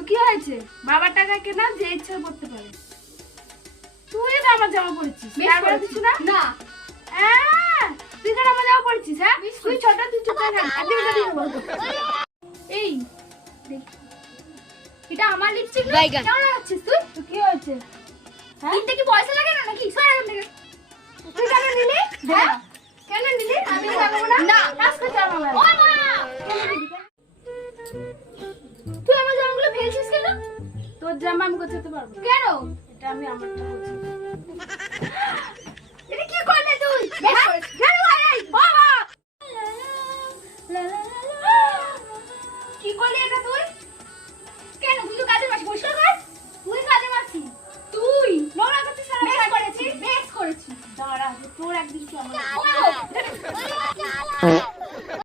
তো কি হয়েছে? বাবার টাকা কেনা যে ইচ্ছা করতে পারে। তুই তো আমার জামা পরেছিস, তারপরে কিছু না? না তুই কেন আমার জামা পরেছিস? হ্যাঁ তুই ছোট, তুই চুপ করে থাক। এই দেখ, এটা আমার লিপস্টিক না? বাইগান। কেমন লাগাচ্ছিস তুই? তো কি হয়েছে? হ্যাঁ কিনতে কি পয়সা লাগে না নাকি? সর এখান থেকে। তুই কেন নিলি? হ্যাঁ কেন নিলি? আমি লাগাবো না। না। আজকে জামা ও লাগবে। মা, তুই আমার জামাগুলো ফেলছিস কেন? তোর জামা আমি গোছাতে পারবো না। কেন? এটা আমি আমারটা গোছাবো। এটা কি করলি তুই? বেশ হ্যাঁ? করেছিস। কেন ভাই? বাবা! কি করলি এটা তুই?